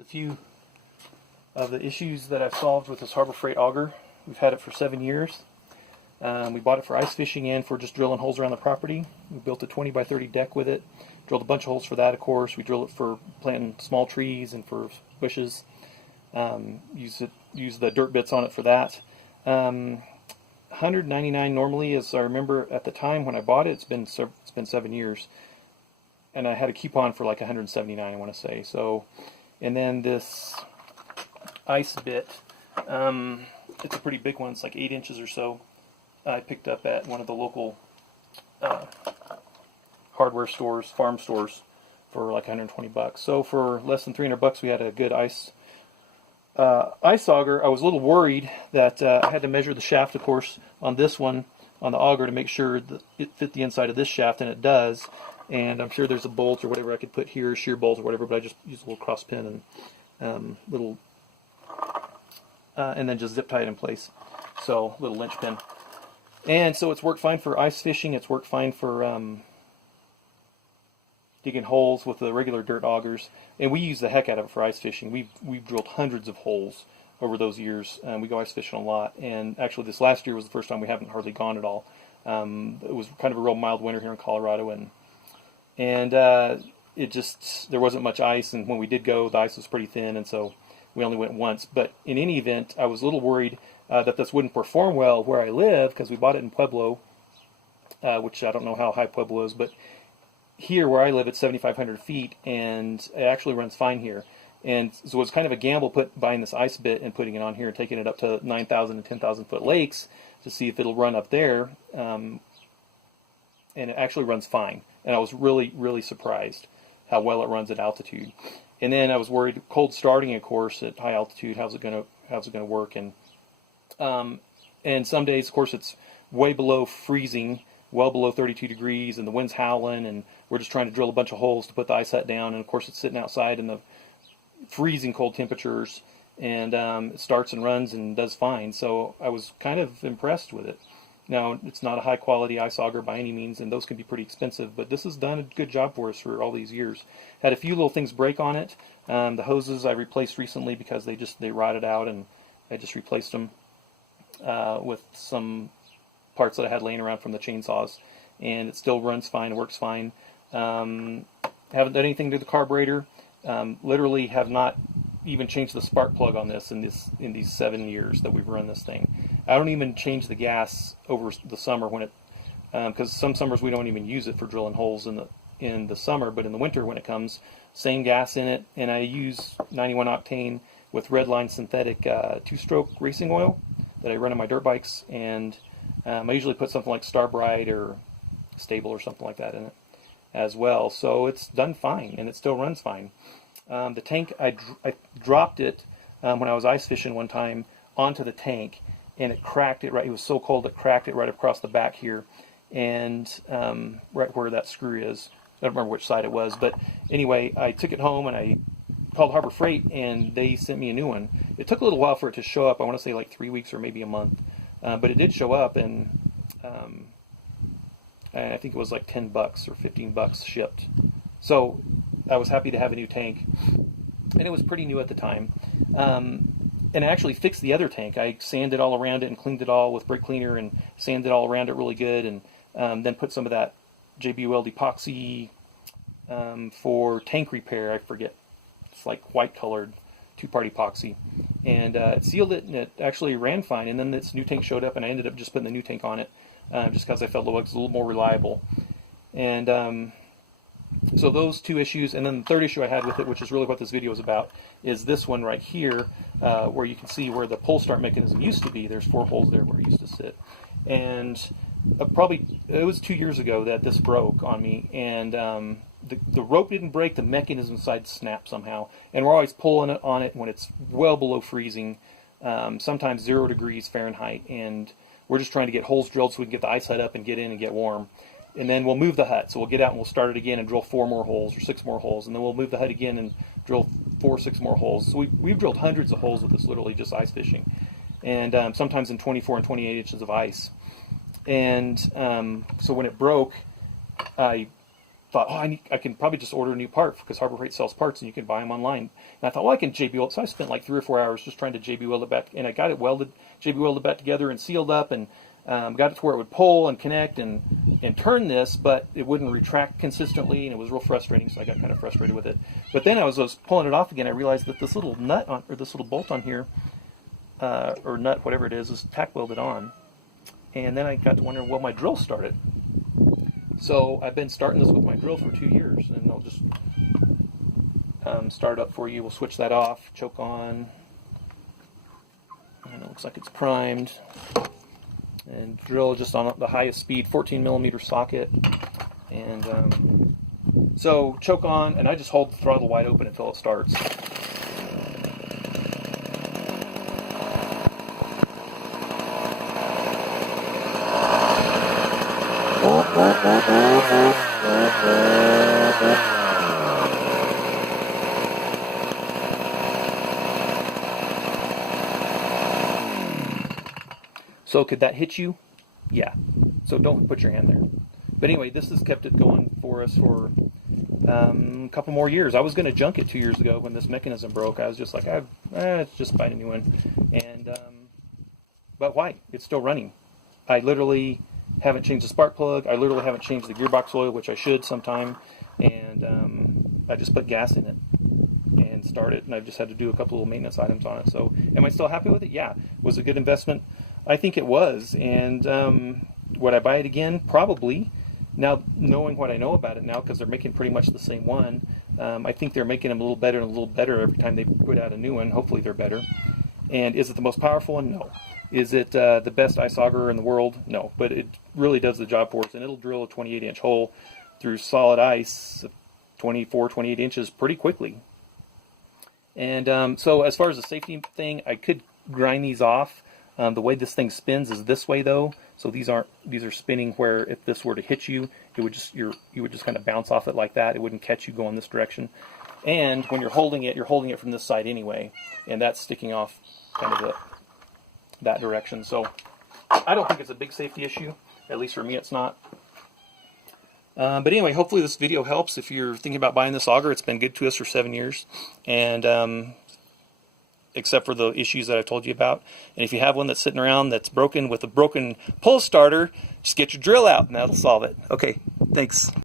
A few of the issues that I've solved with this Harbor Freight auger. We've had it for 7 years. We bought it for ice fishing and for just drilling holes around the property. We built a 20 by 30 deck with it. Drilled a bunch of holes for that, of course. We drill it for planting small trees and for bushes. Use the dirt bits on it for that. $199 normally, as I remember at the time when I bought it. It's been 7 years, and I had a coupon for like $179, I want to say. So, and then this ice bit, it's a pretty big one. It's like 8 inches or so. I picked up at one of the local hardware stores, farm stores, for like 120 bucks. So for less than 300 bucks, we had a good ice auger. I was a little worried that I had to measure the shaft, of course, on this one, on the auger, to make sure that it fit the inside of this shaft, and it does. And I'm sure there's a bolt or whatever I could put here, shear bolt or whatever, but I just used a little cross pin and and then just zip tie it in place. So, little linch pin. And so it's worked fine for ice fishing. It's worked fine for digging holes with the regular dirt augers. And we use the heck out of it for ice fishing. We've drilled hundreds of holes over those years. We go ice fishing a lot. And actually this last year was the first time we haven't hardly gone at all. It was kind of a real mild winter here in Colorado, and it just, there wasn't much ice, and when we did go, the ice was pretty thin, and so we only went once. But in any event, I was a little worried that this wouldn't perform well where I live, because we bought it in Pueblo, which I don't know how high Pueblo is, but here where I live it's 7,500 feet, and it actually runs fine here. And so it was kind of a gamble buying this ice bit and putting it on here and taking it up to 9,000 and 10,000 foot lakes to see if it'll run up there, and it actually runs fine. And I was really, really surprised how well it runs at altitude. And then I was worried, cold starting, of course, at high altitude. How's it gonna work? And some days, of course, it's way below freezing, well below 32 degrees, and the wind's howling, and we're just trying to drill a bunch of holes to put the ice hut down. And of course, it's sitting outside in the freezing cold temperatures, and it starts and runs and does fine. So I was kind of impressed with it. Now, it's not a high quality ice auger by any means, and those can be pretty expensive, but this has done a good job for us for all these years. Had a few little things break on it. The hoses I replaced recently because they rotted out, and I just replaced them with some parts that I had laying around from the chainsaws, and it still runs fine, works fine. Haven't done anything to the carburetor. Literally have not even changed the spark plug on this in these 7 years that we've run this thing. I don't even change the gas over the summer when it, because some summers we don't even use it for drilling holes in the summer, but in the winter when it comes, same gas in it, and I use 91 octane with Redline synthetic 2-stroke racing oil that I run on my dirt bikes, and I usually put something like Starbright or Stable or something like that in it as well. So it's done fine, and it still runs fine. The tank, I dropped it when I was ice fishing one time onto the tank, and it cracked it right. It was so cold it cracked it right across the back here, and right where that screw is. I don't remember which side it was, but anyway, I took it home and I called Harbor Freight, and they sent me a new one. It took a little while for it to show up. I want to say like 3 weeks or maybe a month, but it did show up, and I think it was like 10 bucks or 15 bucks shipped. So I was happy to have a new tank, and it was pretty new at the time. And I actually fixed the other tank. I sanded all around it and cleaned it all with brake cleaner and sanded all around it really good, and then put some of that JB Weld epoxy for tank repair. I forget. It's like white colored 2-part epoxy. And it sealed it, and it actually ran fine. And then this new tank showed up, and I ended up just putting the new tank on it just because I felt it was a little more reliable. And so those two issues, and then the third issue I had with it, which is really what this video is about, is this one right here, where you can see where the pull start mechanism used to be. There's 4 holes there where it used to sit. And probably, it was 2 years ago that this broke on me, and the rope didn't break, the mechanism side snapped somehow. And we're always pulling it on it when it's well below freezing, sometimes 0 degrees Fahrenheit, and we're just trying to get holes drilled so we can get the ice hut up and get in and get warm. And then we'll move the hut. So we'll get out and we'll start it again and drill 4 more holes or 6 more holes. And then we'll move the hut again and drill 4 or 6 more holes. So we've drilled hundreds of holes with this, literally just ice fishing. And sometimes in 24 and 28 inches of ice. And so when it broke, I thought, oh, I can probably just order a new part because Harbor Freight sells parts and you can buy them online. And I thought, well, I can JB weld. So I spent like 3 or 4 hours just trying to JB weld it back, and I got it welded, JB welded back together and sealed up, and got it to where it would pull and connect and turn this, but it wouldn't retract consistently, and it was real frustrating. So I got kind of frustrated with it. But then as I was pulling it off again, I realized that this little nut on, or this little bolt on here, or nut, whatever it is tack welded on. And then I got to wonder, well, my drill started. So I've been starting this with my drill for 2 years, and I'll just start up for you. We'll switch that off, choke on, and it looks like it's primed. And drill just on the highest speed, 14 millimeter socket. And so choke on, and I just hold the throttle wide open until it starts. So could that hit you? Yeah. So don't put your hand there. But anyway, this has kept it going for us for a couple more years. I was going to junk it 2 years ago when this mechanism broke. I was just like, it's just find a new one. And but why? It's still running. I literally haven't changed the spark plug. I literally haven't changed the gearbox oil, which I should sometime. And I just put gas in it and start it. And I've just had to do a couple little maintenance items on it. So am I still happy with it? Yeah. Was it a good investment? I think it was. And would I buy it again? Probably. Now, knowing what I know about it now, because they're making pretty much the same one, I think they're making them a little better and a little better every time they put out a new one. Hopefully they're better. And is it the most powerful one? No. Is it the best ice auger in the world? No. But it really does the job for us, and it'll drill a 28-inch hole through solid ice, 24, 28 inches pretty quickly. And so as far as the safety thing, I could grind these off. The way this thing spins is this way though, so these are spinning where if this were to hit you, it would just you would just kind of bounce off it like that. It wouldn't catch you going this direction. And when you're holding it from this side anyway, and that's sticking off kind of that direction. So I don't think it's a big safety issue. At least for me, it's not. But anyway, hopefully this video helps. If you're thinking about buying this auger, it's been good to us for 7 years, and except for the issues that I told you about. And if you have one that's sitting around that's broken with a broken pull starter, just get your drill out and that'll solve it. Okay, thanks.